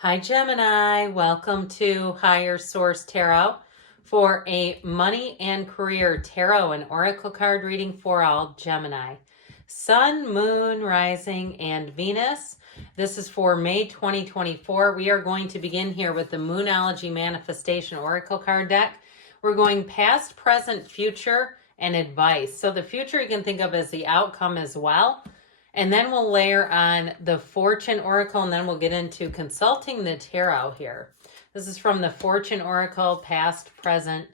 Hi, Gemini. Welcome to Higher Source Tarot for a money and career tarot and oracle card reading for all Gemini. Sun, Moon, Rising, and Venus. This is for May 2024. We are going to begin here with the Moonology Manifestation Oracle card deck. We're going past, present, future, and advice. So the future you can think of as the outcome as well. And then we'll layer on the Fortune Oracle, and then we'll get into consulting the tarot here. This is from the Fortune Oracle, past, present,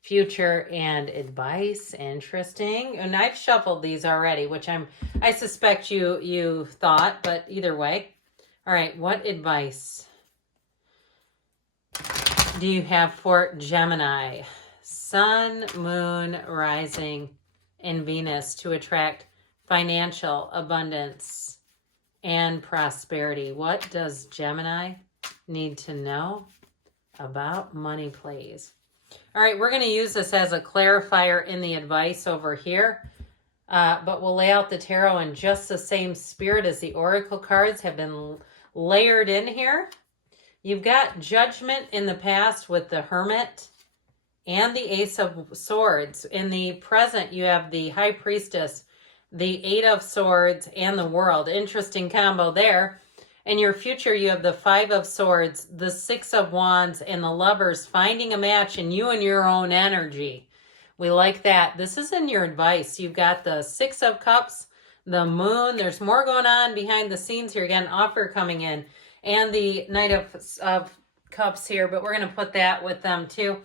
future, and advice. Interesting. And I've shuffled these already, which I suspect you thought, but either way. All right, what advice do you have for Gemini? Sun, Moon, Rising, and Venus to attract financial abundance and prosperity. What does Gemini need to know about money, please? All right, we're going to use this as a clarifier in the advice over here, but we'll lay out the tarot in just the same spirit as the oracle cards have been layered in here. You've got Judgment in the past with the Hermit and the Ace of Swords. In the present, you have the High Priestess, the Eight of Swords, and the World. Interesting combo there. In your future, you have the Five of Swords, the Six of Wands, and the Lovers, finding a match in you and your own energy. We like that. This is in your advice. You've got the Six of Cups, the Moon. There's more going on behind the scenes here. Again, offer coming in. And the Knight of Cups here, but we're going to put that with them too.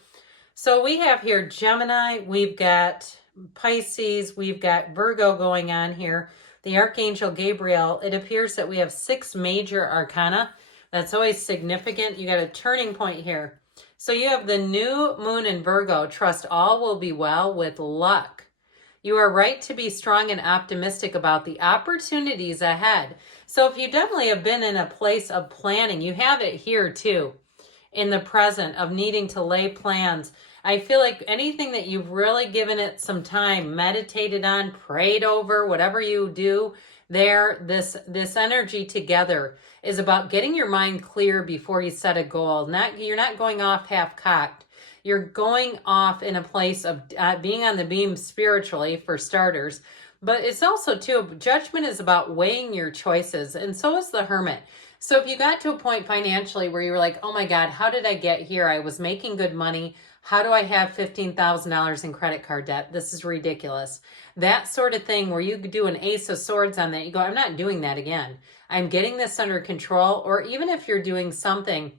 So we have here Gemini. We've got Pisces, we've got Virgo going on here, the Archangel Gabriel. It appears that we have 6 major arcana. That's always significant. You got a turning point here. So you have the new moon in Virgo. Trust all will be well with luck. You are right to be strong and optimistic about the opportunities ahead. So if you definitely have been in a place of planning, you have it here too, in the present of needing to lay plans. I feel like anything that you've really given it some time, meditated on, prayed over, whatever you do there, this energy together is about getting your mind clear before you set a goal. You're not going off half-cocked. You're going off in a place of being on the beam spiritually, for starters. But it's also, too, Judgment is about weighing your choices, and so is the Hermit. So if you got to a point financially where you were like, oh my God, how did I get here? I was making good money. How do I have $15,000 in credit card debt? This is ridiculous. That sort of thing where you do an Ace of Swords on that. You go, I'm not doing that again. I'm getting this under control. Or even if you're doing something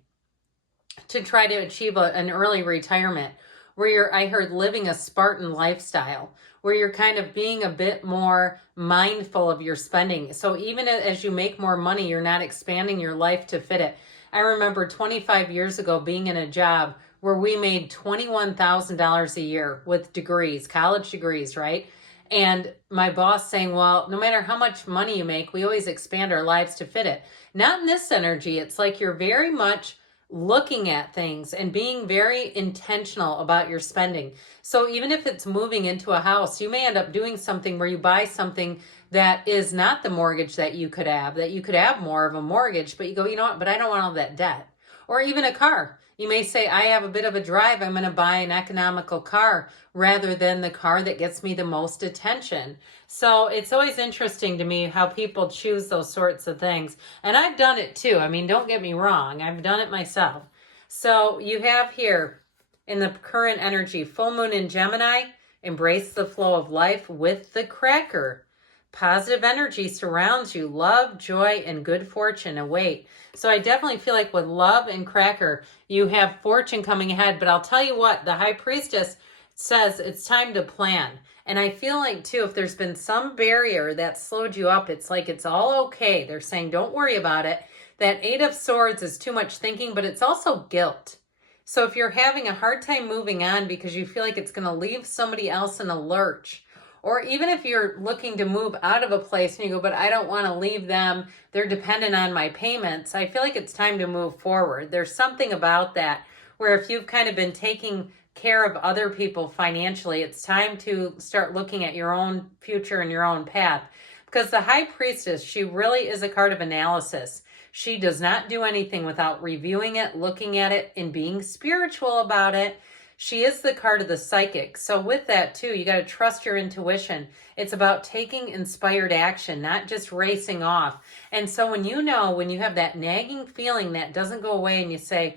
to try to achieve an early retirement, where you're, I heard, living a Spartan lifestyle, where you're kind of being a bit more mindful of your spending. So even as you make more money, you're not expanding your life to fit it. I remember 25 years ago being in a job where we made $21,000 a year with degrees, college degrees, right? And my boss saying, well, no matter how much money you make, we always expand our lives to fit it. Not in this energy. It's like you're very much looking at things and being very intentional about your spending. So even if it's moving into a house, you may end up doing something where you buy something that is not the mortgage that you could have more of a mortgage, but you go, you know what, but I don't want all that debt. Or even a car. You may say, I have a bit of a drive. I'm going to buy an economical car rather than the car that gets me the most attention. So it's always interesting to me how people choose those sorts of things. And I've done it too. I mean, don't get me wrong. I've done it myself. So you have here in the current energy, full moon in Gemini, embrace the flow of life with the cracker. Positive energy surrounds you. Love, joy, and good fortune await. So I definitely feel like with love and cracker, you have fortune coming ahead. But I'll tell you what, the High Priestess says it's time to plan. And I feel like, too, if there's been some barrier that slowed you up, it's like it's all okay. They're saying don't worry about it. That Eight of Swords is too much thinking, but it's also guilt. So if you're having a hard time moving on because you feel like it's going to leave somebody else in a lurch, or even if you're looking to move out of a place and you go, but I don't want to leave them, they're dependent on my payments, I feel like it's time to move forward. There's something about that where if you've kind of been taking care of other people financially, it's time to start looking at your own future and your own path. Because the High Priestess, she really is a card of analysis. She does not do anything without reviewing it, looking at it, and being spiritual about it. She is the card of the psychic. So with that too, you got to trust your intuition. It's about taking inspired action, not just racing off. And so when you have that nagging feeling that doesn't go away and you say,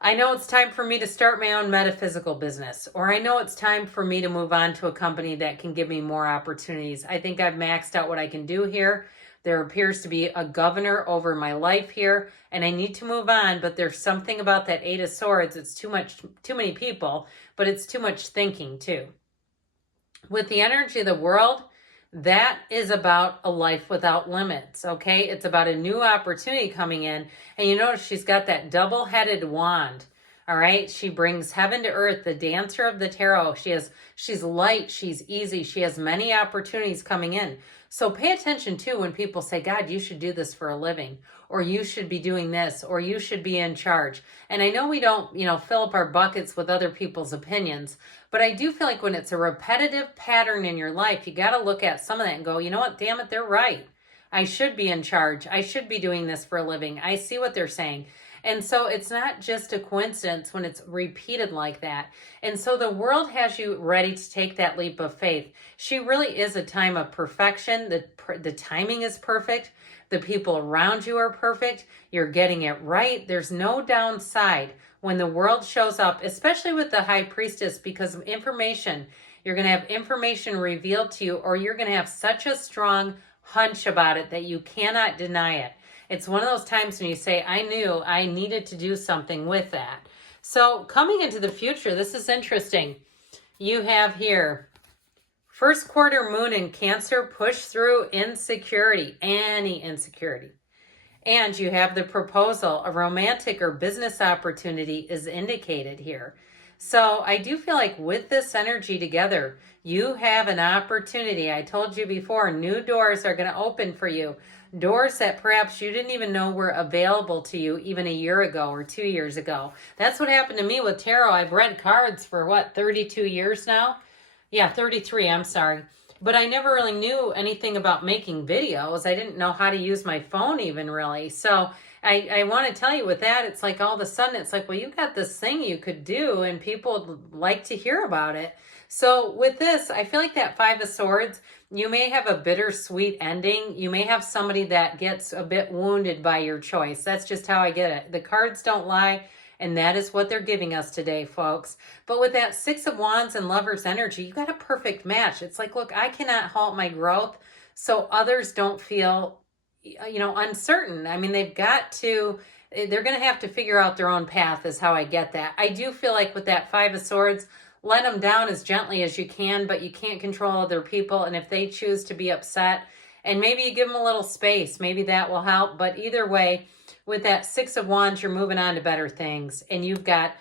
I know it's time for me to start my own metaphysical business, or I know it's time for me to move on to a company that can give me more opportunities. I think I've maxed out what I can do here. There appears to be a governor over my life here, and I need to move on, but there's something about that Eight of Swords. It's too many people, but it's too much thinking too. With the energy of the world, that is about a life without limits, okay? It's about a new opportunity coming in. And you notice she's got that double-headed wand, all right? She brings heaven to earth, the dancer of the tarot. She's light, she's easy, she has many opportunities coming in. So pay attention too when people say, God, you should do this for a living, or you should be doing this, or you should be in charge. And I know we don't, fill up our buckets with other people's opinions, but I do feel like when it's a repetitive pattern in your life, you got to look at some of that and go, you know what, damn it, they're right. I should be in charge. I should be doing this for a living. I see what they're saying. And so it's not just a coincidence when it's repeated like that. And so the world has you ready to take that leap of faith. She really is a time of perfection. The timing is perfect. The people around you are perfect. You're getting it right. There's no downside when the world shows up, especially with the High Priestess, because of information. You're going to have information revealed to you, or you're going to have such a strong hunch about it that you cannot deny it. It's one of those times when you say, I knew I needed to do something with that. So coming into the future, this is interesting. You have here, first quarter moon in Cancer, push through insecurity, any insecurity. And you have the proposal, a romantic or business opportunity is indicated here. So I do feel like with this energy together, you have an opportunity. I told you before, new doors are going to open for you. Doors that perhaps you didn't even know were available to you even a year ago or 2 years ago. That's what happened to me with tarot. I've read cards for 32 years now? Yeah, 33, I'm sorry. But I never really knew anything about making videos. I didn't know how to use my phone even really. So I want to tell you with that, it's like all of a sudden it's like, well, you got this thing you could do and people would like to hear about it. So with this, I feel like that Five of Swords, you may have a bittersweet ending. You may have somebody that gets a bit wounded by your choice. That's just how I get it. The cards don't lie, and that is what they're giving us today, folks. But with that Six of Wands and Lover's energy, you got a perfect match. It's like, look, I cannot halt my growth so others don't feel, uncertain. I mean, they're going to have to figure out their own path is how I get that. I do feel like with that Five of Swords, let them down as gently as you can, but you can't control other people. And if they choose to be upset, and maybe you give them a little space, maybe that will help. But either way, with that Six of Wands, you're moving on to better things. And you've got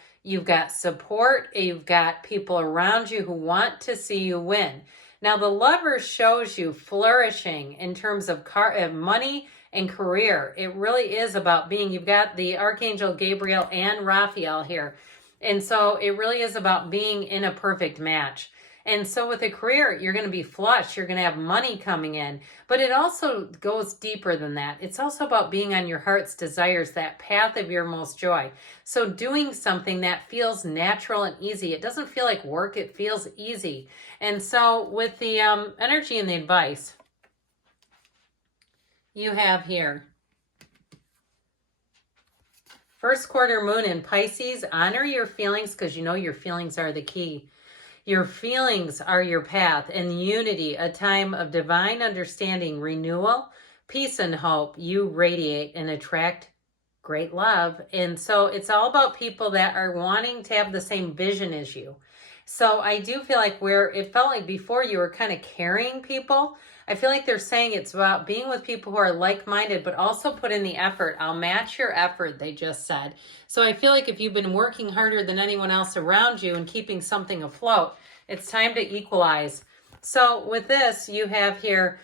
support. You've got people around you who want to see you win. Now, the Lover shows you flourishing in terms of money and career. It really is about you've got the Archangel Gabriel and Raphael here. And so it really is about being in a perfect match. And so with a career, you're going to be flush. You're going to have money coming in. But it also goes deeper than that. It's also about being on your heart's desires, that path of your most joy. So doing something that feels natural and easy. It doesn't feel like work. It feels easy. And so with the energy and the advice, you have here, first quarter moon in Pisces. Honor your feelings because you know your feelings are the key. Your feelings are your path, and unity, a time of divine understanding, renewal, peace, and hope. You radiate and attract great love. And so it's all about people that are wanting to have the same vision as you. So I do feel like where it felt like before you were kind of carrying people, I feel like they're saying it's about being with people who are like-minded, but also put in the effort. I'll match your effort, they just said. So I feel like if you've been working harder than anyone else around you and keeping something afloat, it's time to equalize. So with this, you have here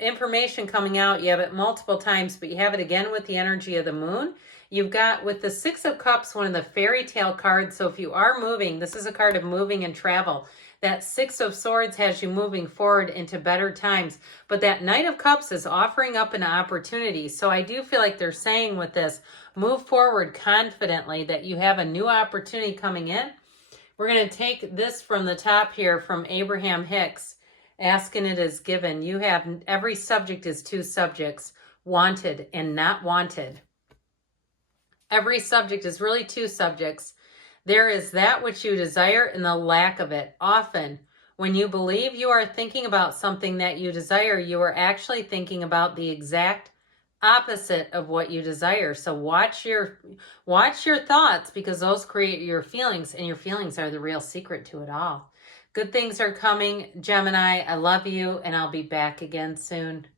information coming out. You have it multiple times, but you have it again with the energy of the moon. You've got with the Six of Cups, one of the fairy tale cards. So if you are moving, this is a card of moving and travel. That Six of Swords has you moving forward into better times. But that Knight of Cups is offering up an opportunity. So I do feel like they're saying with this, move forward confidently that you have a new opportunity coming in. We're going to take this from the top here from Abraham Hicks. Asking it is given. You have, every subject is two subjects, wanted and not wanted. Every subject is really two subjects. There is that which you desire and the lack of it. Often, when you believe you are thinking about something that you desire, you are actually thinking about the exact opposite of what you desire. So watch your thoughts, because those create your feelings, and your feelings are the real secret to it all. Good things are coming, Gemini. I love you, and I'll be back again soon.